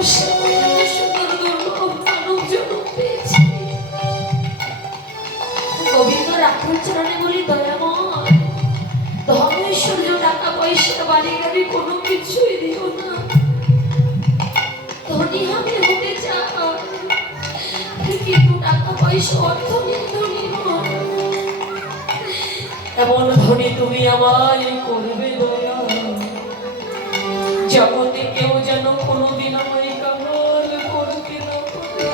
কষ্ট করে এত সুন্দর দুর্লভ মানব জন্ম পেয়েছি। গোবিন্দ রাখাল চরণে বলি, দয়াময়, ধন ঐশ্বর্য টাকা পয়সা বাড়ি গাড়ি কোনো কিছুই দিও না। ধনী আমি হতে চাই, কিন্তু টাকা পয়সা অর্থ নিয়ে ধনী নয়। এমন ধনী তুমি আমায় করবে দয়া, জগতে কেউ যেন কোনোদিন আমায় কাঙাল করতে না পারে।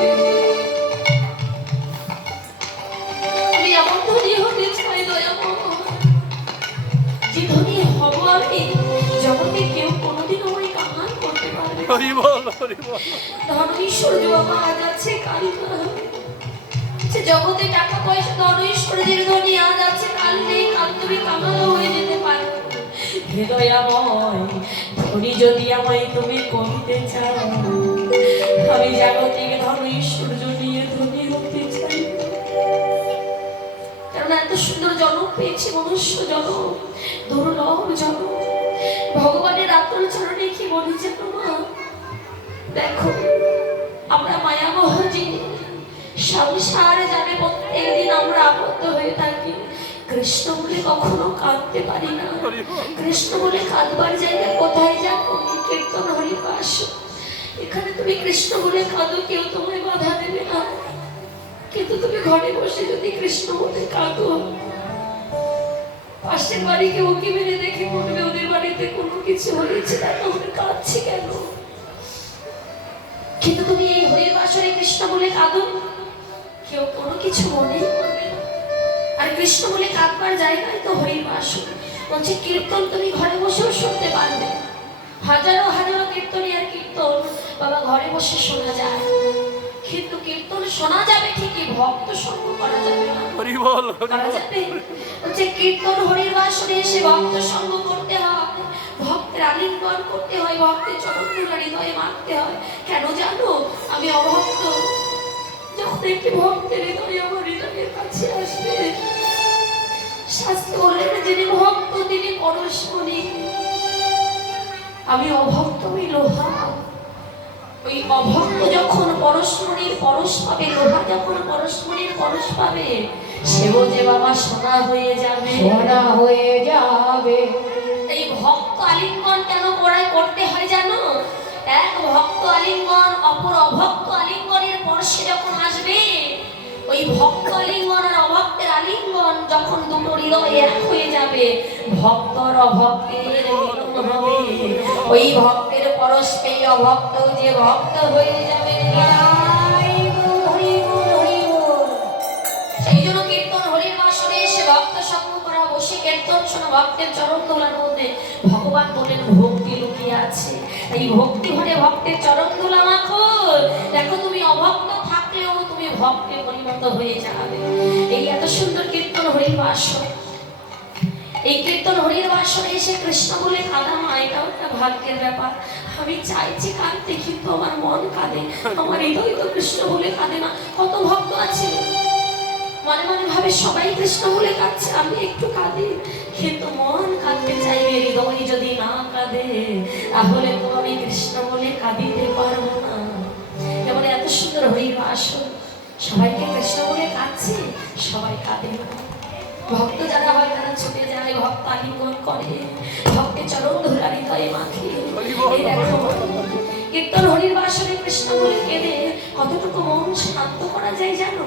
আমি এমন ধনী হতে চাই দয়াময়, যে ধনী হব আমি, জগতে কেউ কোনোদিন আমায় কাঙাল করতে পারবে। ধন ঐশ্বর্য বাবা আজ আছে কাল নাই। জগতে টাকা পয়সা ধন ঐশ্বর্যের ধনী আজ আছে কাল নেই, কাল তুমি কাঙাল হয়ে যেতে পারো। হে দয়াময়, ধনী যদি আমায় তুমি করতে চাও, আমি জাগতিক ধন ঐশ্বর্য নিয়ে ধনী হতে চাই। কারণ এত সুন্দর জন্ম পেয়েছি, মনুষ্য জন্ম, দুর্লভ জন্ম। ভগবানের আত্মর চরণে কি বলেছে তোমা? দেখো, আমরা মায়ামোহ যিনি সংসারে যাবে, প্রত্যেক দিন আমরা আবদ্ধ হয়ে থাকি। কৃষ্ণ বলে কখনো কাঁদতে পারি না। কৃষ্ণ বলে কাঁদবার জায়গা কোথায় যাবো? কীর্তন হরিবাস। এখানে তুমি কৃষ্ণ বলে কাঁদো, কেউ তোমায় বাধা দেবে না। কিন্তু তুমি ঘরে বসে যদি কৃষ্ণ বলে কাঁদো, পাশের বাড়িকে উকি মেরে দেখে বলবে ওদের বাড়িতে কোনো কিছু হয়েছে, তাহলে কাঁদছি কেন? কিন্তু তুমি এই হরির বাসরে কৃষ্ণ বলে কাঁদো, কেউ কোনো কিছু মনে করবে না। আর কৃষ্ণ বলে কাঁদবার জায়গায় তো হরির বাসর বলছে। কীর্তন তুমি ঘরে বসেও শুনতে পারবে, হাজারো হাজারো কীর্তনী আর কীর্তন বাবা ঘরে বসে শোনা যায়। কিন্তু কীর্তন শোনা যাবে ঠিকই, ভক্ত সঙ্গ করা যাবে না। করা যাবে বলছে, কীর্তন হরির বাসরে এসে ভক্ত সঙ্গ করতে হয়, ভক্তের আলিঙ্গন করতে হয়, ভক্তের চরণ ধুলা হৃদয়ে মারতে হয়। কেন জানো? আমি অভক্ত। যখন একটি ভক্তের হৃদয় আমার হৃদয়ের কাছে আসবে, শাস্ত্র বললেন যিনি ভক্ত তিনি পরশমণি। আমি অভক্ত, আমি লোহা। ওই অভক্ত যখন পরশমণির পরশ পাবে, লোহা যখন পরশমণির পরশ পাবে, সেও যে বাবা সোনা হয়ে যাবে, সোনা হয়ে যাবে। এই ভক্ত আলিঙ্গন কেন করায় করতে হয় জানো? এক ভক্ত আলিঙ্গন অপর অভক্ত আলিঙ্গনের পরশে যখন আসবে, ওই ভক্ত আলিঙ্গন আর অভক্তের আলিঙ্গন যখন দুটো হৃদয় এক হয়ে যাবে, ভক্তর অভক্তের মিলন হবে। ওই ভক্তের পরশ পেয়ে অভক্ত যে ভক্ত হয়ে যাবে। সেই জন্য কীর্তন হরির বাসরে এসে ভক্ত সঙ্গ করা, বসে কীর্তন শোনা, ভক্তের চরণ ধুলার মধ্যে ভগবান বলেন ভক্তি লুকিয়ে আছে। এই ভক্তি ভরে ভক্তের চরণ ধুলা মাখো। দেখো, তুমি অভক্ত থাকলেও তুমি ভক্তে পরিণত হয়ে যাবে। এই এত সুন্দর কীর্তন হরির বাসর। এই কীর্তন হরির বাসরে এসে কৃষ্ণ বলে কাঁদা মা, এটাও একটা ভাগ্যের ব্যাপার। আমি চাইছি কাঁদতে, কিন্তু আমার মন কাঁদে, আমার হৃদয় তো কৃষ্ণ বলে কাঁদে না। কত ভক্ত আছে মনে মনে ভাবে সবাই কৃষ্ণ বলে কাঁদছে, আমি একটু কাঁদি, কিন্তু মন কাঁদতে চাইবে। হৃদয় যদি না কাঁদে, তাহলে তো আমি কৃষ্ণ বলে কাঁদিতে পারবো না। যেমন এত সুন্দর হরির বাসর, সবাইকে কৃষ্ণ বলে কাঁদছে, সবাই কাঁদে না। ভক্ত যারা হয় তারা ছুটে যায়, ভক্ত আলিঙ্গন করে, ভক্তের চরণ ধুলা হৃদয়ে মাখে। এই দেখো, কীর্তন হরির বাসরে কৃষ্ণ বলে কেঁদে কতটুকু মন শান্ত করা যায় জানো?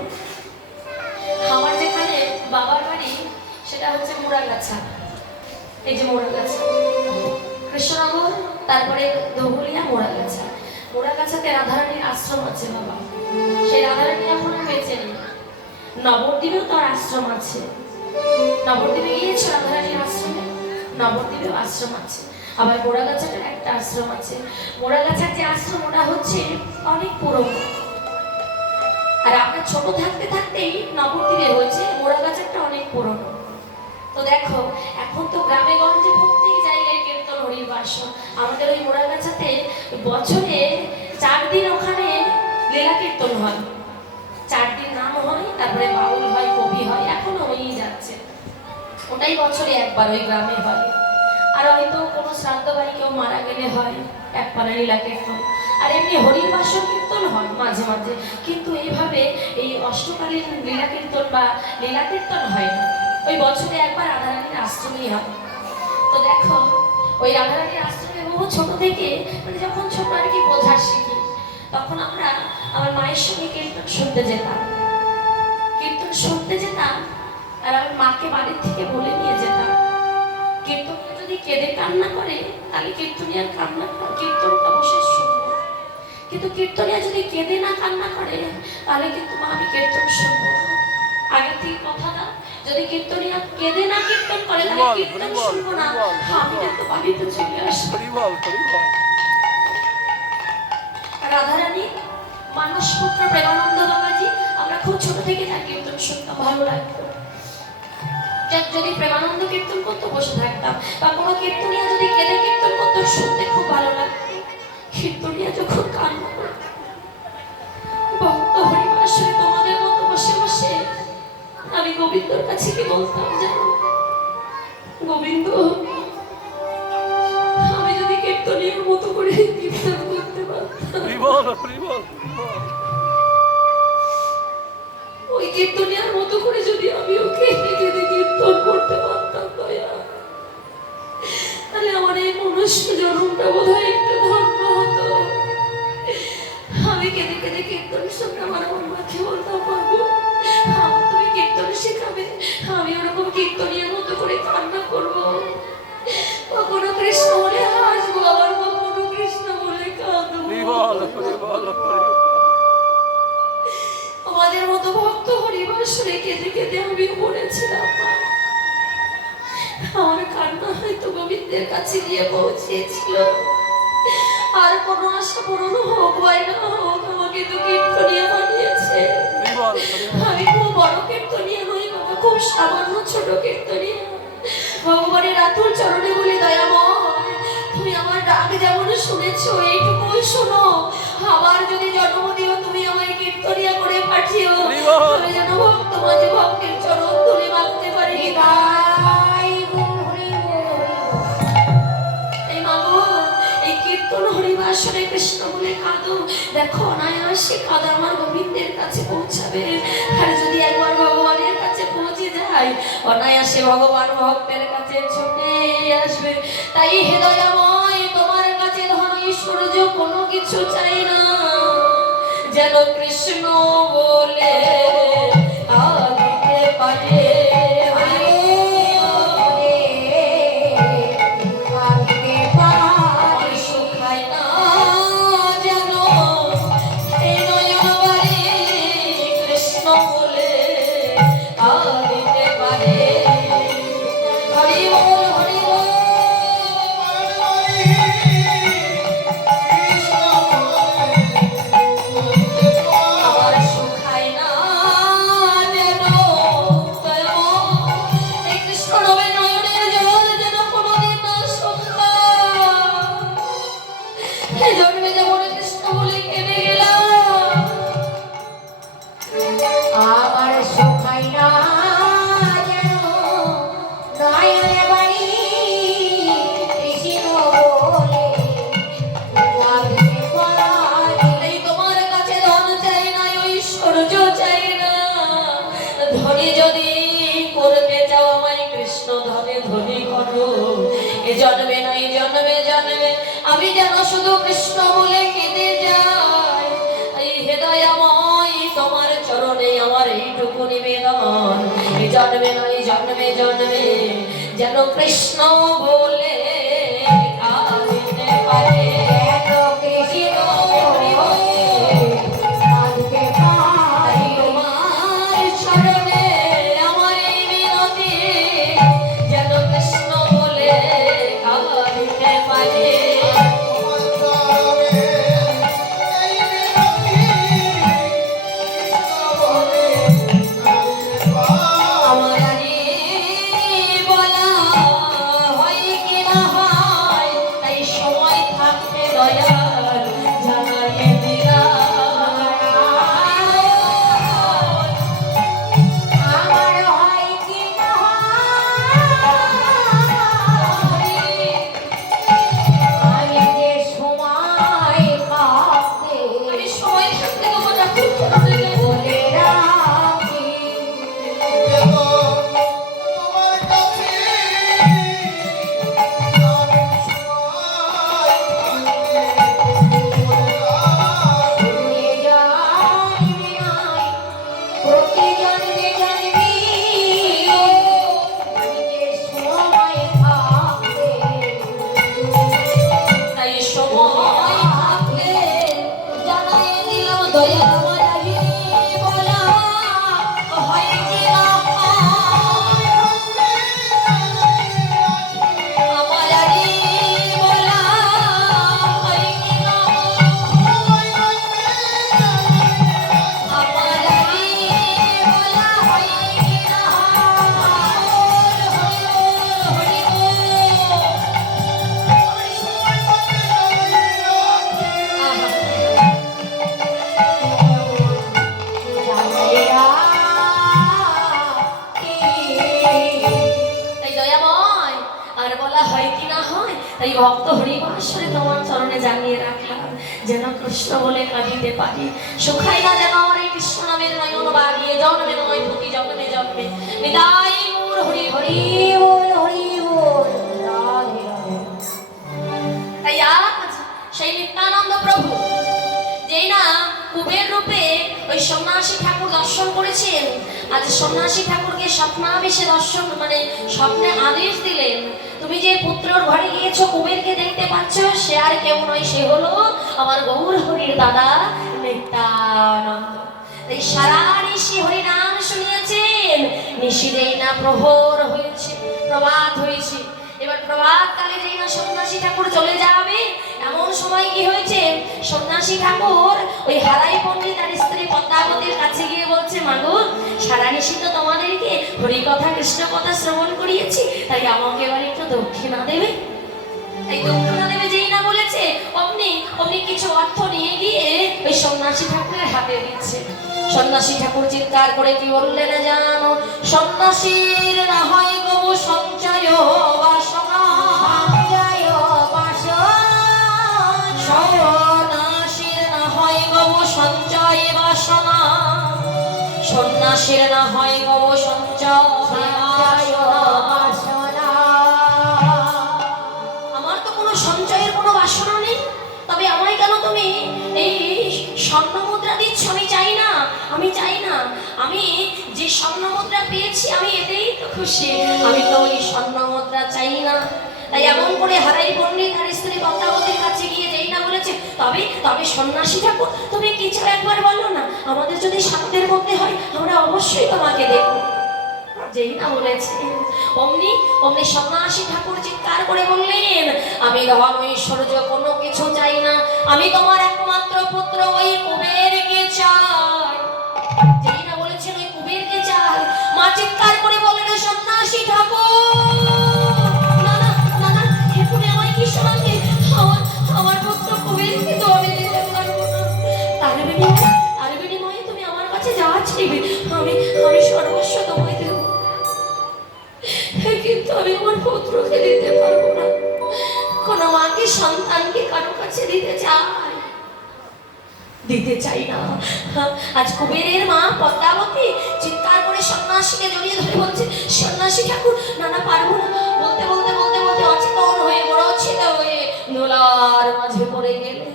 আমার যেখানে বাবার বাড়ি সেটা হচ্ছে মোড়াগাছা। এই যে মোড়াগাছা, কৃষ্ণনগর, তারপরে ধবুলিয়া, মোড়াগাছা। মোড়াগাছাতে রাধারানীর আশ্রম আছে বাবা। সেই রাধারানী এখন বেঁচে নেই। নবদ্বীপেও তার আশ্রম আছে। নবদ্বীপে গিয়েছে রাধারানীর আশ্রমে, নবদ্বীপেও আশ্রম আছে। আবার মোড়াগাছাটার একটা আশ্রম আছে। মোড়াগাছার যে আশ্রম, ওটা হচ্ছে অনেক পুরনো। আর আমরা ছোট থাকতে থাকতেই নবদ্বীপে হয়েছে, মোড়াগাছাটা অনেক পুরনো। তো দেখো, এখন তো গ্রামে গঞ্জে প্রত্যেক জায়গায় কীর্তন হরির বাসর। আমাদের ওই মোড়াগাছাতে বছরে 4 দিন ওখানে লীলা কীর্তন হয়। 4 দিন নাম হয়, তারপরে বাউল হয়, কবি হয়, এখনো হয়েই যাচ্ছে। ওটাই বছরে একবার ওই গ্রামে হয়। আর হয়তো কোনো শ্রাদ্ধ বাড়ি কেউ মারা গেলে হয় এক পালা লীলা কীর্তন, আর এমনি হরিবাসর কীর্তন হয় মাঝে মাঝে, কিন্তু এইভাবে এই অষ্টকালীন লীলা কীর্তন বা লীলা কীর্তন হয় না। ওই বছরে একবার রাধারানীর আশ্রমেই হয়। তো দেখো ওই রাধারানীর আশ্রমে বহু ছোট থেকে, মানে যখন ছোট আর কি বোঝা শিখি, তখন আমরা আমার মায়ের সঙ্গে কীর্তন শুনতে যেতাম। কীর্তন শুনতে যেতাম আর আমার মাকে বাড়ির থেকে বলে নিয়ে যেতাম, কীর্তনিয়া যদি কেঁদে কান্না করে তাহলে কীর্তনিয়ার কীর্তনটা বসে শুনবো, কিন্তু কীর্তনিয়া যদি কেঁদে না কান্না করে তাহলে কিন্তু মা আমি কীর্তন শুনবো না। আগে থেকে কথা দাও, যদি কীর্তনিয়া কেঁদে না কীর্তন করে তাহলে কীর্তন শুনবো না, আমি কিন্তু বাড়িতে চলে আসবো। রাধারানী, মানসপুত্র প্রেমানন্দ বাবাজি, আমরা খুব ছোট থেকে তার কীর্তন শুনতাম, ভালো লাগতো। যদি প্রেমানন্দ কীর্তন করতে বসে থাকতাম বা কোনো কীর্তনিয়া যদি কেঁদে কীর্তন করতে, শুনতে খুব ভালো লাগতো। কীর্তনিয়া যখন কান্না করত, ভক্ত হরিবাসরে তোমাদের মতো বসে বসে আমি গোবিন্দর কাছে কি বলতাম জানো, গোবিন্দ আমি যদি কীর্তনিয়ার মতো করে কীর্তন করতে পারতাম, ওই কীর্তনিয়ার মতো করে যদি আমি ওকে কেঁদে কীর্তন করতে পারতাম দয়া, তাহলে আমার এই মনুষ্য জন্মটা বোধহয় একটু ধন্য হতো। আমি কেঁদে কেঁদে কীর্তন শুনতাম আর আমার মাকে বলতাম, মাগো তুমি কীর্তন শেখাবে, আমি ওরকম কীর্তনিয়ার মতো করে কান্না করবো, কখনো কৃষ্ণ বলে হাসবো, আবার কখনো কৃষ্ণ বলে কাঁদবো। আমাদের মতো ভক্ত হরিবাসরে কেঁদে কেঁদে আমি পড়েছিলাম। আমার কান্না হয়তো গোবিন্দের কাছে গিয়ে পৌঁছেছিল। আর কোনো আশা পূরণ হোক বা না হোক, আমাকে তো কীর্তনিয়া বানিয়েছে। আমি খুব বড় কীর্তনিয়া নই বাবা, খুব সামান্য ছোট কীর্তনিয়া। ভগবানের আতুল চরণে বলি, দয়াময় তুমি আমার ডাক যেমন শুনেছো এইটুকুই শোনো, আবার যদি জন্ম দিও তুমি আমায় কীর্তনিয়া করে পাঠিও, আমি যেন ভক্ত মাঝে ভক্তের চরণ তুলে মাগতে পারি। এই মাগো, এই কীর্তন হরিবাসরে কৃষ্ণ বলে কাঁদো, দেখো অনায়াসে কাঁদা আমার গোবিন্দের কাছে পৌঁছাবে। আর যদি একবার ভগবানের কাছে পৌঁছে যায়, অনায়াসে ভগবান ভক্তের কাছে ছুটে আসবে। তাই হে দয়াময়, তোমার কাছে ধন ঐশ্বর্য কোনো কিছু চাই না, যেন কৃষ্ণ বলে আগে পারে। জন্মে নয় জন্মে জন্মে আমি যেন শুধু কৃষ্ণ বলে কেঁদে যাই। এই হে দয়াময়, তোমার চরণে আমার এইটুকু নিবেদন, এই জন্মে নয় জন্মে জন্মে যেন কৃষ্ণ বলে কাঁদতে পারে। আমার ভক্ত হরিবাসরে তোমার চরণে জানিয়ে রাখলাম, যেন কৃষ্ণ বলে কাঁদিতে পারি। শুকাই না যেন আমার এই কৃষ্ণ নামের নয়ন বাড়িয়ে জন্মে নয় প্রতি জন্মে জন্মে। নিতাই গৌর হরি হরি বল, হরি বল, রাধে রাধে। তাই আজ সেই নিত্যানন্দ প্রভু যেই না কুবের রূপে ওই সন্ন্যাসী ঠাকুর দর্শন করেছেন, আজ সন্ন্যাসী ঠাকুরকে স্বপ্নাবেশে দর্শন মানে স্বপ্নে আদেশ দিলেন, তুমি যে পুত্রর ঘরে গিয়েছো কুবেরকে দেখতে পাচ্ছ, সে আর কেউ নয়, সে হলো আমার গৌর হরির দাদা নিত্যানন্দ। এই সারা নিশি হরিনাম শুনিয়েছেন, নিশি যেই না প্রহর হয়েছে, প্রভাত হয়েছে, এবার প্রভাত কালে যেই না সন্ন্যাসী ঠাকুর চলে যাবে, এমন সময় কি হয়েছে, সন্ন্যাসী ঠাকুর ওই হারাই পণ্ডিত আর স্ত্রী পদ্মাবতীর কাছে গিয়ে বলছে, মাগো সারা নিশি তো তোমাদেরকে হরি কথা কৃষ্ণ কথা শ্রবণ করিয়েছি, তাই আমাকে এবার একটু দক্ষিণা দেবে। এই দক্ষিণা দেবে যেই না বলেছে, অমনি অমনি কিছু অর্থ নিয়ে গিয়ে ওই সন্ন্যাসী ঠাকুরের হাতে দিচ্ছে। সন্ন্যাসী ঠাকুর চিৎকার করে কি বললেন জানো, সন্ন্যাসীর না হয় গো সঞ্চয় বাসনা, সন্ন্যাসীর না হয় গো সঞ্চয় বাসনা, সন্ন্যাসীর না হয় গো সঞ্চয় বাসনা। আমার তো কোনো সঞ্চয়ের কোনো বাসনা নেই, তবে আমায় কেন তুমি এই স্বর্ণ মুদ্রা দিচ্ছ? আমি চাই না, আমি চাই না, আমি যে স্বর্ণ মুদ্রা পেয়েছি আমি এতেই তো খুশি, আমি তো ওই স্বর্ণ মুদ্রা চাই না। তাই এমন করে হারাই পণ্ডিত আর স্ত্রী পদ্মাবতীর কাছে গিয়ে যেই না বলেছে, তবে তবে সন্ন্যাসী ঠাকুর তুমি কিছু একবার বলো না, আমাদের যদি সাধ্যের মধ্যে হয় আমরা অবশ্যই তোমাকে দেখব। যেই না বলেছে অমনি অমনি সন্ন্যাসী ঠাকুর চিৎকার করে বললেন, আমি ধন ঐশ্বর্য কোনো কিছু চাই না, আমি তোমার একমাত্র পুত্র ওই কুবেরকে চাই। যেই না বলেছেন ওই কুবেরকে চাই, মা চিৎকার করে বললেন, সন্ন্যাসী ঠাকুর না না না না, এখনই আমায় কি শোনাকে, আমার পুত্র কুবেরকে তো আমি দিতে পারবো না, তার বিনিময়ে তুমি আমার কাছে যা চাইবে আমি আমি সর্বস্ব তোমায় দেব, কিন্তু আমি আমার পুত্রকে দিতে পারবো না। কোন মাকে সন্তানকে কারো কাছে দিতে চাই না। আজ কুবেরের মা পদ্মাবতী চিৎকার করে সন্ন্যাসীকে জড়িয়ে ধরে বলছে, সন্ন্যাসী ঠাকুর না না পারবো না, বলতে বলতে বলতে বলতে অচেতন হয়ে মূর্ছিত হয়ে দোলার মাঝে পড়ে গেলে।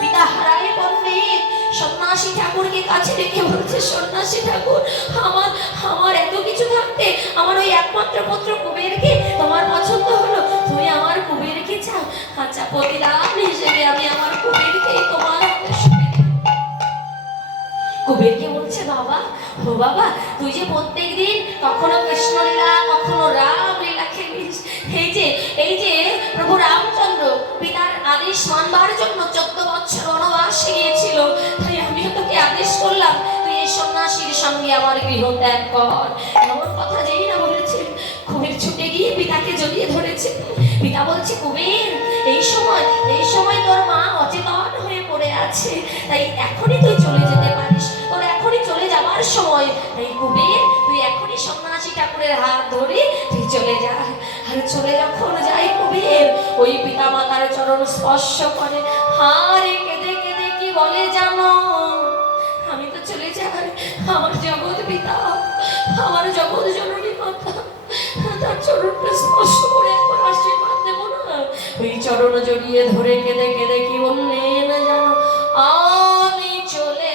পিতা হারাই পণ্ডিত সন্ন্যাসী ঠাকুরকে কাছে রেখে বলছে, সন্ন্যাসী ঠাকুর আমার আমার এত কিছু থাকতে আমার ওই একমাত্র পুত্র কুবেরকে তোমার পছন্দ হলো, তুমি আমার কুবেরকে চাও, আচ্ছা প্রতিদান হিসেবে আমি আমার কুবেরকে তোমার কুবেরকে বলছে, বাবা ও বাবা তুই যে প্রত্যেক দিন কখনো কৃষ্ণলীলা কখনো রামলীলা খেলিস, এই যে প্রভু রামচন্দ্র পিতার আদেশ মানবার জন্য 14 বছর বনবাসে গিয়েছিল, তাই আমিও তোকে আদেশ করলাম তুই এই সন্ন্যাসীর সঙ্গে আমার গৃহ ত্যাগ কর। এমন কথা যেই না বলেছে, কুবের ছুটে গিয়ে পিতাকে জড়িয়ে ধরেছে। পিতা বলছে, কুবের এই সময় তোর মা অচেতন হয়ে পড়ে আছে, তাই এখনই তুই চলে যেতে পারিস, তোর এখনই চলে যাবার সময়, তাই কুবের তুই এখনই সন্ন্যাসী ঠাকুরের হাত ধরে তুই চলে যা। আর চলে যখন যাই কুবের ওই পিতা মাতার চরণ স্পর্শ করে, হারে কেঁদে কেঁদে কি বলে জানো, আমি তো চলে যাই, আমার জগৎ পিতা আমার জগৎ জননী মাতা তার চরণটা স্পর্শ করে একবার আশীর্বাদ দেব না। ওই চরণ জড়িয়ে ধরে কেঁদে কেঁদে কি বললেন জানো, আমি চলে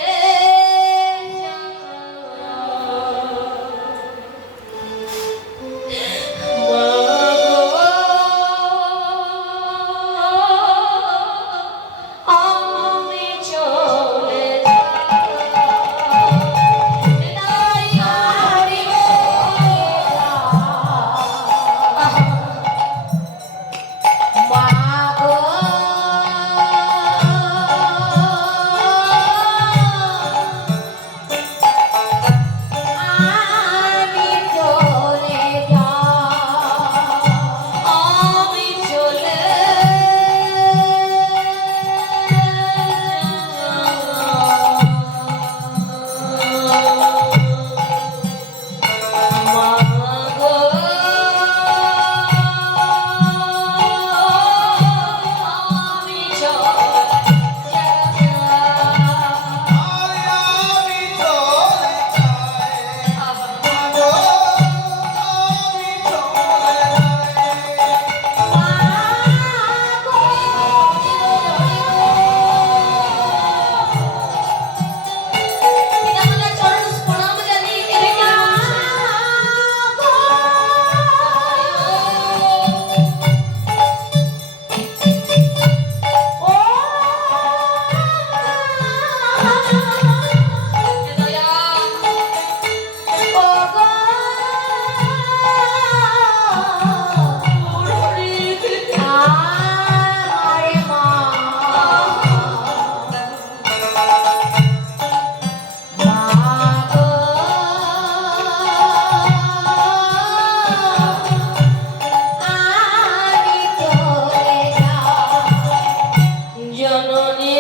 জননী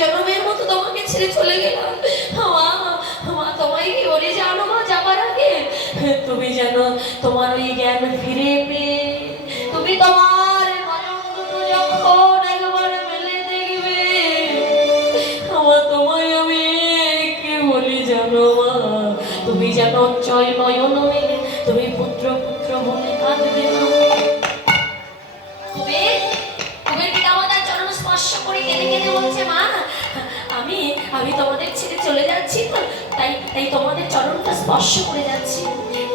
জনমে তোমাকে ছেড়ে চলে গেলাম। মা তোমায় কি বলে জানো মা যাবার আগে তুমি জানো তোমার ওই জ্ঞান ফিরে পেয়ে তুমি তোমার নয়ন দুটো যখন একবার মেলে দেখবে তোমায় আমি কি বলি জানো মা তুমি জানো চয় নয়ন মেলে তুমি পুত্র পুত্র বলে কাঁদবে না। আমি তোমাদের ছেড়ে চলে যাচ্ছি তো তাই তোমাদের চরণটা স্পর্শ করে যাচ্ছি।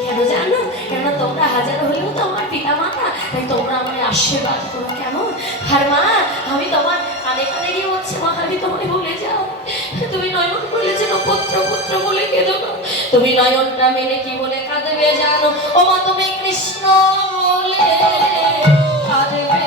কেন জানো? কেন তোমরা হাজার হলেও তো আমার পিতা মাতা, তাই তোমরা আমায় আশীর্বাদ করো কেমন? আর মা আমি তোমার কানে কানে গিয়ে বলছি মা আমি তোমায় বলে যাও তুমি নয়ন বলে যেন পুত্র পুত্র বলে কেঁদো না। তুমি নয়নটা মেনে কি বলে কাঁদবে জানো? ও মা তুমি কৃষ্ণ বলে কাঁদবে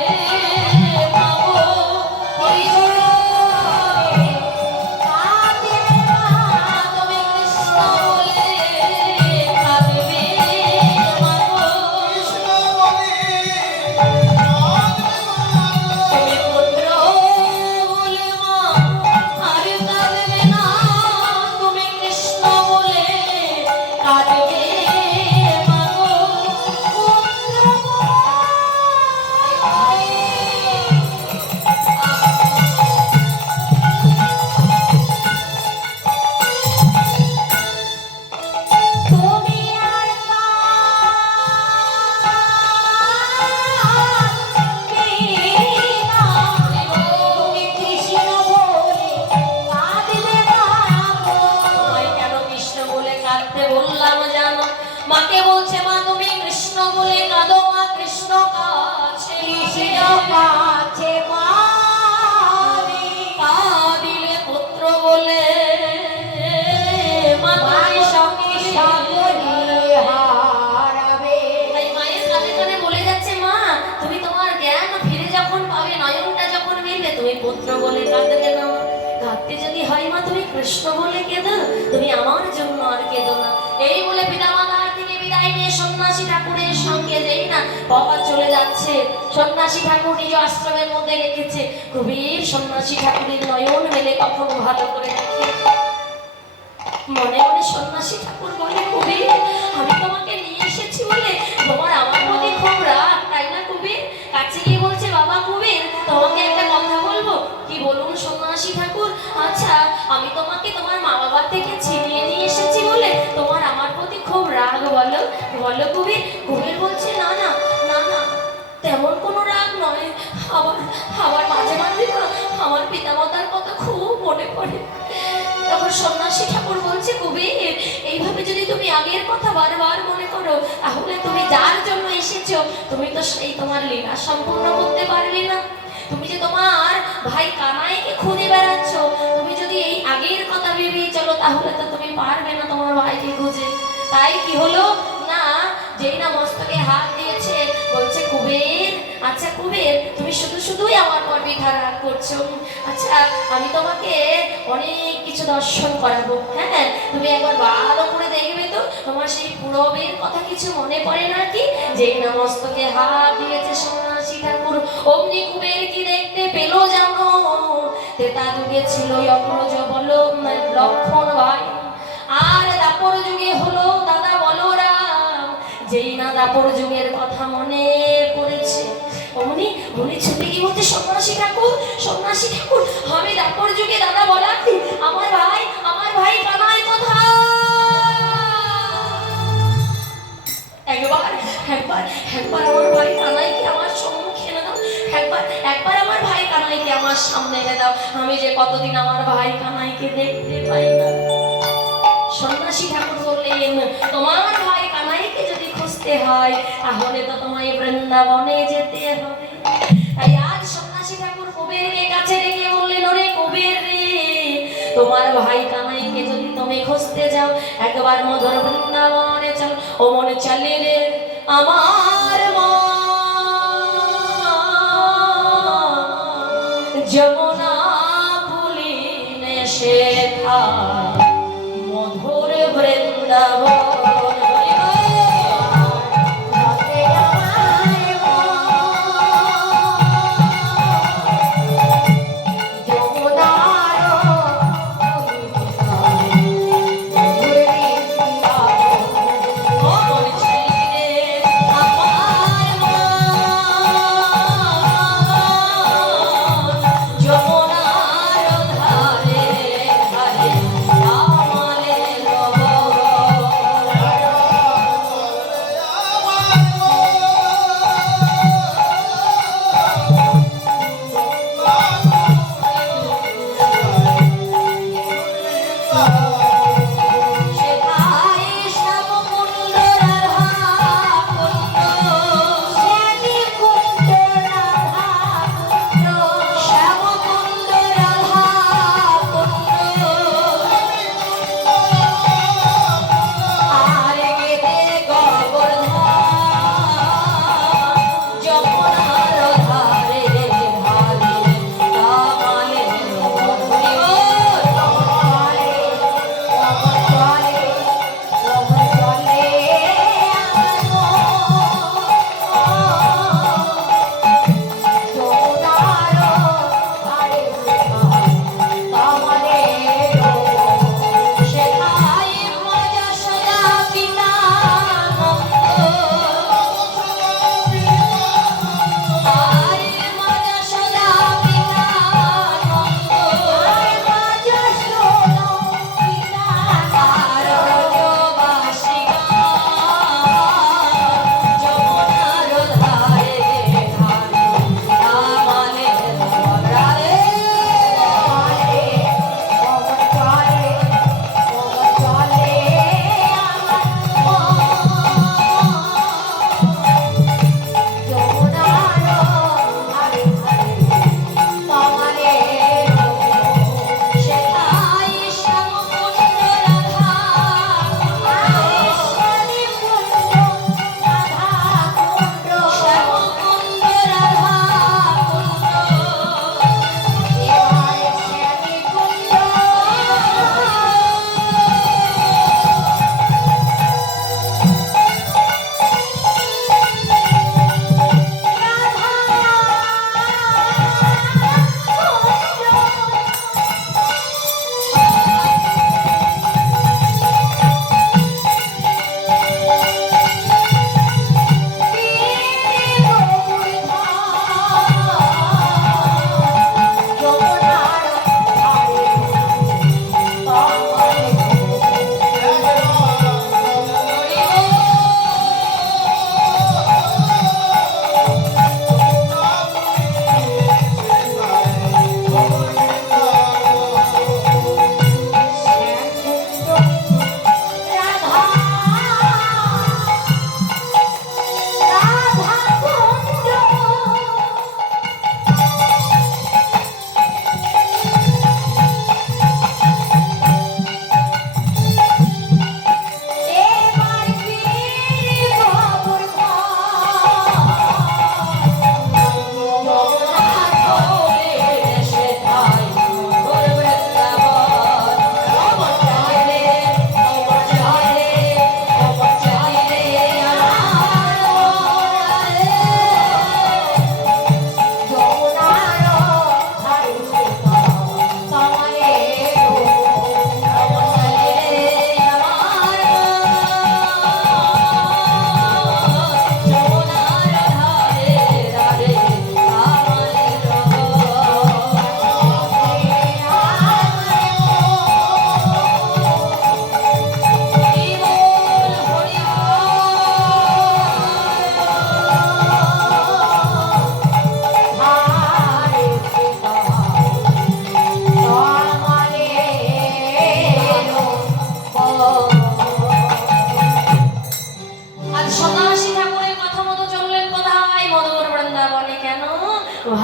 কৃষ্ণ বলে কেঁদো তুমি আমার জন্য আর কেঁদো না। এই বলে পিতামাতার থেকে বিদায় নিয়ে সন্ন্যাসী ঠাকুরের সঙ্গে যেই না বাবা চলে যাচ্ছে সন্ন্যাসী ঠাকুর নিজ আশ্রমের মধ্যে রেখেছে। কবির সন্ন্যাসী ঠাকুরের নয়ন মেলে কখনো ভালো করে দেখে মনে মনে সন্ন্যাসী ঠাকুর বলে কবির আমি তোমাকে নিয়ে এসেছি বলে তোমার আমার প্রতি খুব রাগ তাই না? কবির কাছে গিয়ে বলছে বাবা কবির তোমাকে একটা কথা বলবো। কি বলুন সন্ন্যাসী ঠাকুর? আচ্ছা আমি তোমাকে তোমার মা বাবার থেকে ছিনিয়ে নিয়ে এসেছি বলে তোমার আমার প্রতি খুব রাগ বলো বলো কবির? কবির বলছে না না না না তেমন কোনো রাগ নয়। আবার আবার মাঝে মাঝে না আমার পিতামাতার কথা খুব মনে পড়ে। তখন সন্ন্যাসী ঠাকুর বলছে, কবির এইভাবে যদি তুমি আগের কথা বারবার মনে করো, তাহলে তুমি যার জন্য এসেছো তুমি তো সেই তোমার লীলা সম্পূর্ণ করতে পারবে না। তুমি যে তোমার ভাই কানাইকে খুঁজে বেড়াচ্ছ, তুমি যদি এই আগের কথা ভেবেই চলো তাহলে তো তুমি পারবে না তোমার ভাইকে খুঁজে। তাই কি হলো না, যেই না মস্তকে হাত দিয়েছে, বলছে কুবের, আচ্ছা কুবের তুমি শুধু শুধুই আমার পর বিধারা করছো। আচ্ছা আমি তোমাকে অনেক কিছু দর্শন করাবো, হ্যাঁ তুমি একবার ভালো করে দেখবে তো তোমার সেই পূরবের কথা কিছু মনে পড়ে না কি? যেই না মস্তকে হাত দিয়েছে সন্ন্যাসী ঠাকুর, অমনি কুবের কি দেখতে পেল জানো? ত্রেতা যুগে ছিল অগ্রজ বলো লক্ষণ ভাই, আর দাপর যুগে হলো দাদা বলরাম। যেই না দাপর যুগের কথা মনে পড়েছে, অমনি মনে ছুটে গিয়ে বলছে, সন্ন্যাসী ঠাকুর, সন্ন্যাসী ঠাকুর, আমি দাপর যুগে দাদা বলা আমার ভাই কানাই কোথায়? একবার একবার একবার আমার ভাই কানাইকে আমার সম্মুখে এনে দাও, একবার আমার ভাই কানাইকে আমার সামনে এনে দাও। আমি যে কতদিন আমার ভাই কানাইকে দেখতে পাই না। সন্ন্যাসী ঠাকুর বললেন, তোমার ভাই কানাইকে যদি খুঁজতে হয় তাহলে তো তোমায় বৃন্দাবনে যেতে হবে। তাই আজ সন্ন্যাসী ঠাকুর কুবেরকে কাছে রেখে বললেন, ওরে কুবের রে, তোমার ভাই কানাইকে যদি তুমি খুঁজতে যাও একবার মধুর বৃন্দাবনে চল। ও মনে চলে রে আমার মা, যমুনা পুলিনে শেখা মধুর বৃন্দাবন।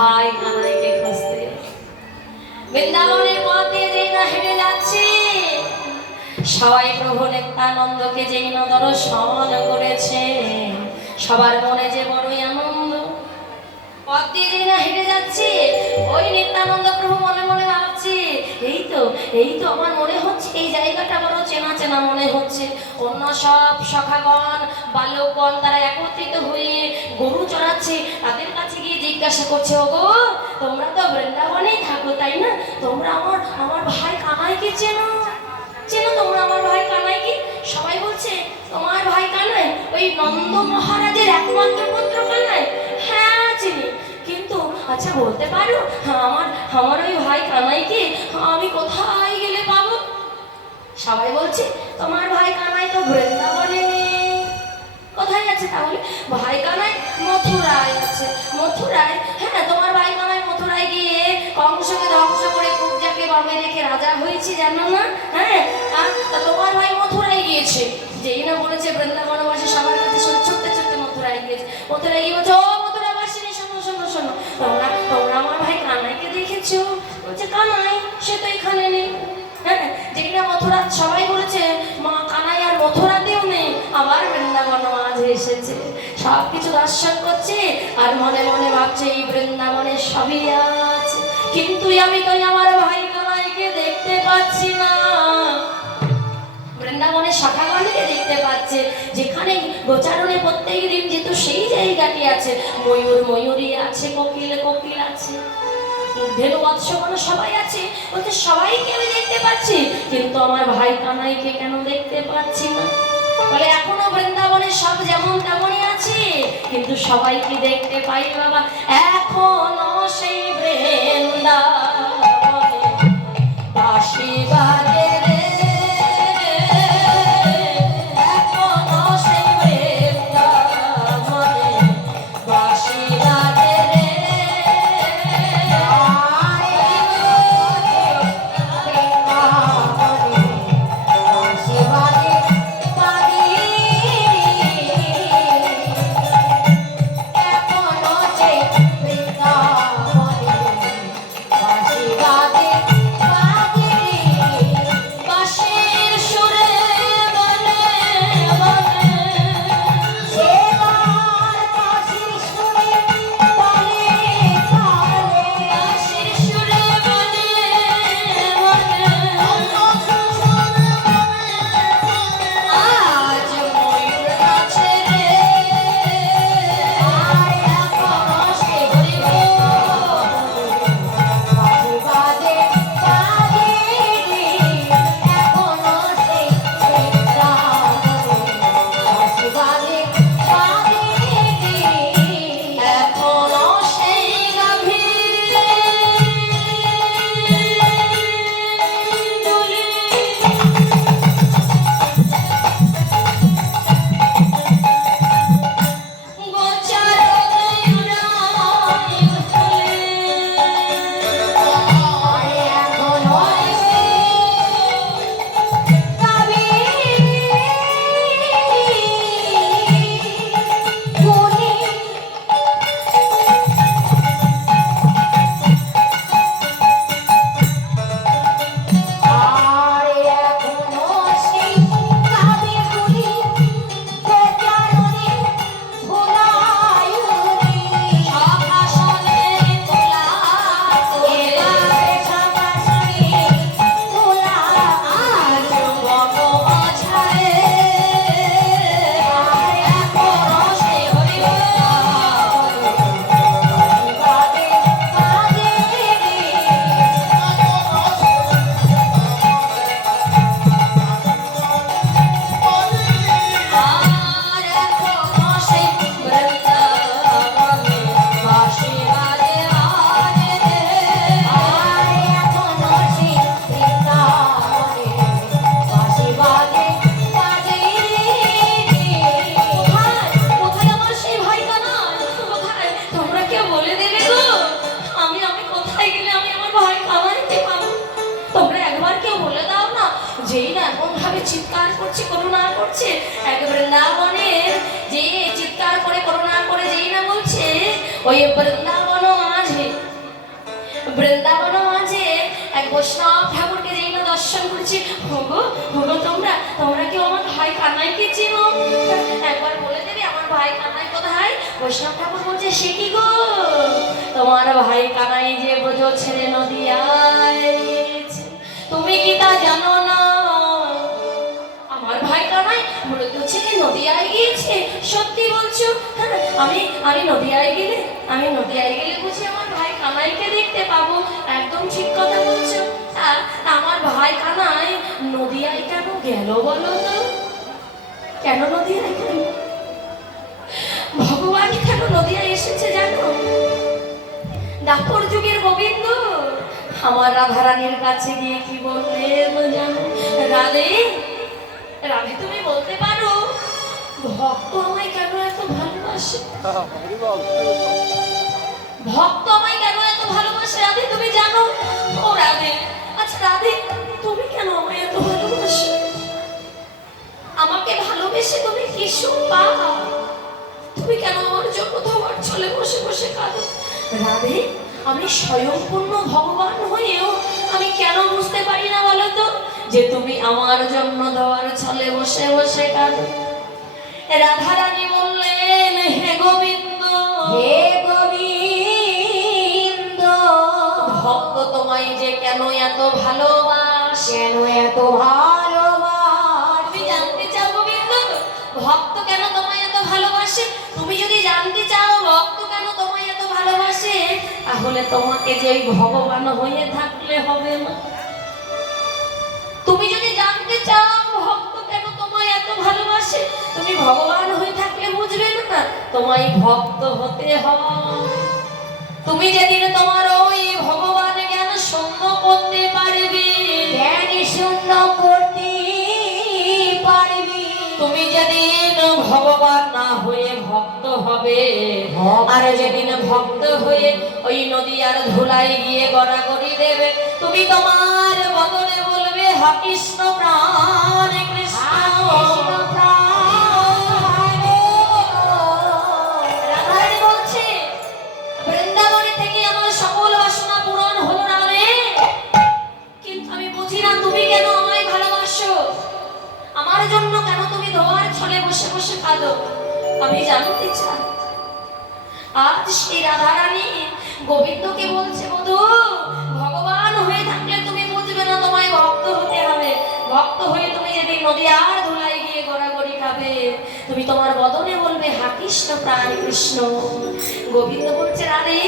ভাই কানাইকে খুঁজতে। বৃন্দাবনের পথে যেই না হেঁটে যাচ্ছে, সবাই প্রভু নিত্যানন্দকে যেই না দর্শন করেছে, সবার মনে যে বড়ই আনন্দ। পথ দিয়ে যেই না হেঁটে যাচ্ছে, ওই নিত্যানন্দ প্রভু মনে মনে ভাবছে, এই তো আমার মনে হচ্ছে এই জায়গাটা বড় চেনা চেনা মনে হচ্ছে। অন্য সব সখাগণ বালকগণ তারা একত্রিত হয়ে গরু চড়াচ্ছে, তাদের কাছে গিয়ে জিজ্ঞাসা করছে, ওগো তোমরা তো বৃন্দাবনেই থাকো তাই না? তোমরা আমার ভাই কানাইকে চেনো? তোমরা আমার ভাই কানাইকে? সবাই বলছে, তোমার ভাই কানাই ওই নন্দ মহারাজের একমাত্র পুত্র কানাই? হ্যাঁ চিনি, কিন্তু আচ্ছা বলতে পারো আমার ওই ভাই কানাইকে আমি কোথায় গেলে পাবো? সবাই বলছে, তোমার ভাই কানাই তো বৃন্দাবনে নেই। কোথায় আছে তাহলে? ভাই কানাই মথুরায় আছে। মথুরায়? হ্যাঁ, তোমার ভাই কানাই মথুরায় গিয়ে কংসকে ধ্বংস করে কুব্জাকে বামে রেখে রাজা হয়েছে, জানো না? হ্যাঁ, তা তোমার ভাই মথুরায় গিয়েছে। যেই না বলেছে বৃন্দাবনবাসী সবার কাছে ছুটতে ছুটতে মথুরায় গিয়েছে। মথুরায় গিয়ে বলছে, ও মথুরাবাসিনী শোনো শোনো শোনো, তোমরা আমার ভাই কানাইকে দেখেছো? বলছে, কানাই সে তো এখানে নেই। হ্যাঁ, যেই না মথুরা সবাই বলেছে মা কানাই আর মথুরাতেও নেই, আবার বৃন্দাবন মাঝে এসেছে। সব কিছু দর্শন করছে আর মনে মনে ভাবছে এই বৃন্দাবনে সবই আছে, কিন্তু আমি তো আমার ভাই কানাইকে দেখতে পাচ্ছি না। বৃন্দাবনের শাখাগণকে দেখতে পাচ্ছে, যেখানে গোচারণে প্রত্যেক দিন যেত সেই জায়গাটি আছে, ময়ূর ময়ূরী আছে, কোকিল কোকিল আছে, ধেনু বৎসগণ সবাই আছে। বলতে সবাইকে আমি দেখতে পাচ্ছি, কিন্তু আমার ভাই কানাইকে কেন দেখতে পাচ্ছি না? বলে এখনো বৃন্দাবনের সব যেমন তেমনই আছে, কিন্তু সবাইকে দেখতে পাই বাবা। এখনো সেই বৃন্দাবনে বাঁশি বাজে রে, এখনো সেই বৃন্দাবনে বাঁশি বাজে রে। চিৎকার করছে, করুণা করছে, এক বৃন্দাবনের যে চিৎকার করে করুণা করে যেই না বলছে, ওই বৃন্দাবন মাঝে বৃন্দাবন মাঝে এক বৈষ্ণব ঠাকুরকে যেই না দর্শন করেছি, হোগো হোগো তোমরা তোমরা কি আমার ভাই কানাইকে চিনো? একবার বলে দেবে আমার ভাই কানাই কোথায়? বৈষ্ণব ঠাকুর বলছে, সে কি গো, তোমার ভাই কানাই যে ব্রজ ছেড়ে নদিয়ায় গিয়েছে, তুমি কি তা জানো না? আমার ভাই কানাই ব্রজ ছেড়ে নদিয়ায় গিয়েছে? সত্যি বলছো? আমি নদিয়ায় গেলে বুঝি আমার ভাই কানাইকে দেখতে পাবো? একদম ঠিক কথা বলছো। আমার ভাই কানাই নদিয়ায় কেন গেল বলো তো? কেন নদিয়ায় গেল? ভগবান কেন নদিয়ায় এসেছে জানো? দাপর যুগের গোবিন্দ আমার রাধারানীর কাছে গিয়ে কি বললেন জানো? রাধে রাধে, তুমি বলতে পারো ভক্ত আমায় কেন এত ভালোবাসে? ভক্ত আমায় কেন এত ভালোবাসে রাধে, তুমি জানো? ও রাধে, আচ্ছা রাধে, তুমি কেন আমায় এত ভালোবাসো? আমাকে ভালোবেসে তুমি কি সুখ পাও? তুমি কেন আমার জন্য তোমার চলে বসে বসে কাঁদো? রাধে, আমি স্বয়ংপূর্ণ ভগবান হয়েও আমি কেন বুঝতে পারি না বলো তো যে তুমি আমার জন্য দেওয়ার ছলে বসে বসে কাঁদো? রাধারানী বললেন, হে গোবিন্দ, হে গোবিন্দ, ভক্ত তোমায় যে কেন এত ভালোবাসে, কেন এত ভালোবাসে? তুমি জানতে চাও গোবিন্দ ভক্ত কেন তোমায় এত ভালোবাসে? তুমি যদি জানতে চাও ভক্ত কেন তোমায় এত ভালোবাসে, তাহলে তোমাকে যে ভগবান হয়ে থাকলে হবে না। তুমি যদি জানতে চাও ভক্ত কেন তোমায় এত ভালোবাসে, তুমি ভগবান হয়ে থাকলে বুঝবে না, তোমায় ভক্ত হতে হয়। তুমি যেদিন তোমার ওই ভগবান জ্ঞান শূন্য করতে পারবে, জ্ঞান শূন্য করতে পারবে, তুমি যেদিন ভগবান না হয়ে ভক্ত হবে, আর যেদিন ভক্ত হয়ে ওই নদী আর ধুলাই গিয়ে গড়াগড়ি দেবে, তুমি তোমার বদলে বলবে হা কৃষ্ণ প্রাণ কৃষ্ণ প্রাণ। রাধারানী বলছে, বৃন্দাবনে থেকে আমার সকল বাসনা পূরণ হলো না রে, কিন্তু আমি বুঝি না তুমি কেন আমায় ভালোবাসো, আমার জন্য কেন তুমি ধোয়ার ছলে বসে বসে কাঁদো? আমি জানতে চাই। আজ সেই রাধারানী গোবিন্দকে বলছে, বধূ ভগবান হয়ে থাকলে তুমি বুঝবে না, তোমায় ভক্ত হতে হবে। ভক্ত হয়ে তুমি যেদিন নদী আর ধুলাই গিয়ে গড়াগড়ি খাবে, তুমি তোমার বদনে বলবে হা কৃষ্ণ প্রাণ কৃষ্ণ। গোবিন্দ বলছে, রাধে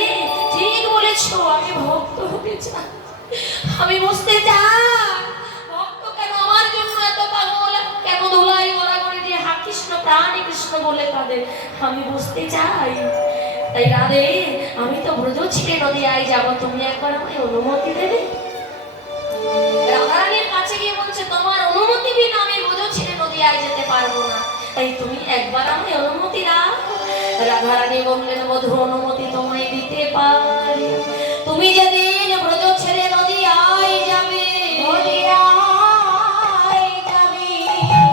ঠিক বলেছো, আমি ভক্ত হতে চাই, আমি বুঝতে চাই ভক্ত কেন আমার জন্য এত পাগল, কেন ধুলাই গড়াগড়ি দিয়ে হা কৃষ্ণ প্রাণ কৃষ্ণ বলে কাঁদে, আমি বুঝতে চাই। তাই রাধে, আমি তো ব্রজ ছেড়ে নদিয়ায় যাব, তুমি একবার আমায় অনুমতি দেবে? রাধারানীর কাছে গিয়ে বলছে, তোমার অনুমতি বিনা আমি ব্রজ ছেড়ে নদিয়ায় যেতে পারবো না, তাই তুমি একবার আমায় অনুমতি দাও। রাধারানী বললেন, বধূ অনুমতি তোমায় দিতে পারি, তুমি যেদিন ব্রজ ছেড়ে নদিয়ায় যাবে,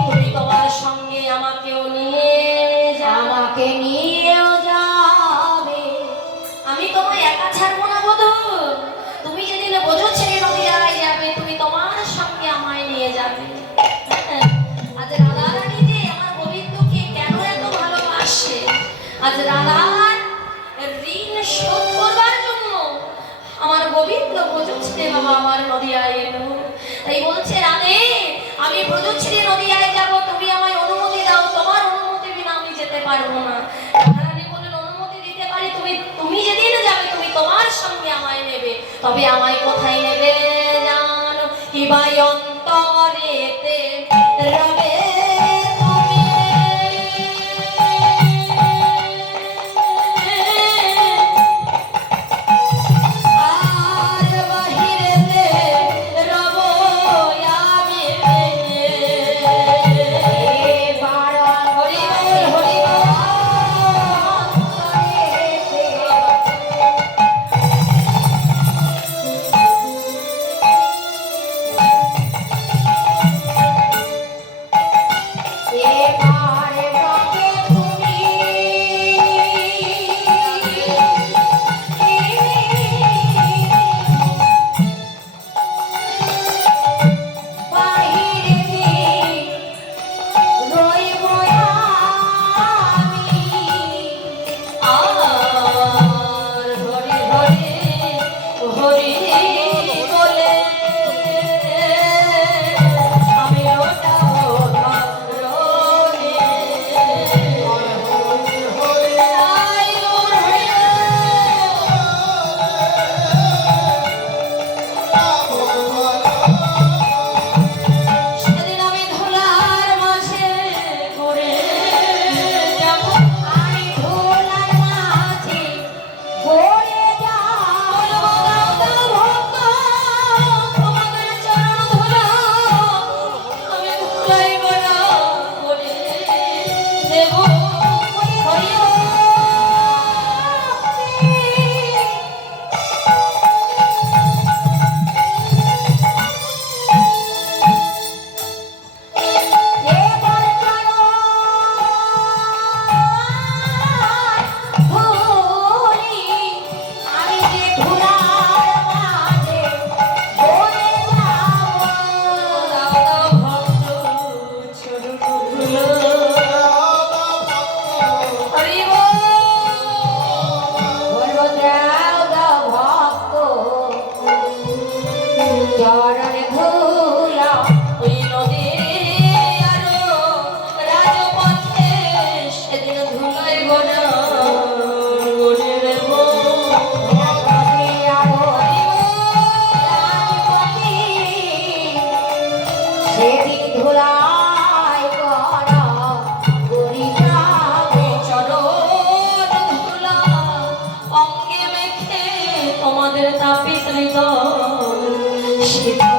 তুমি তোমার সঙ্গে আমাকেও নিয়ে আমাকে নিয়েও যাবে, আমি তোমায় একা ছাড়বো না বধূ, তুমি যেদিন ব্রজ ছেড়ে নদিয়ায় যাবে তুমি তোমার সঙ্গে আমায় নিয়ে যাবে। আজ রাধারানী যে আমার গোবিন্দকে কেন এত ভালোবাসে, আজ রাধার ঋণ শোধ করবার জন্য আমার গোবিন্দ ব্রজ ছেড়ে বাবা আমার নদিয়ায় এলো। তাই বলছে, রাধে আমি ব্রজ ছেড়ে নদিয়ায় যাব, তুমি আমায় অনুমতি দাও, তোমার অনুমতি বিনা আমি যেতে পারবো না। রাধারানী বললেন, অনুমতি দিতে পারি, তুমি যেদিন যাবে তুমি তোমার সঙ্গে আমায় নেবে, তবে আমায় কোথায় নেবে জানো? কিবাই অন্তরেতে রবে তুমি, আর বাহিরেতে রব আমি। হরি বল হরি বল। ধুলাই করা গরিবাবে চরণ ধুলা অঙ্গে মেখে তোমাদের তাপিত হৃদয় শীতল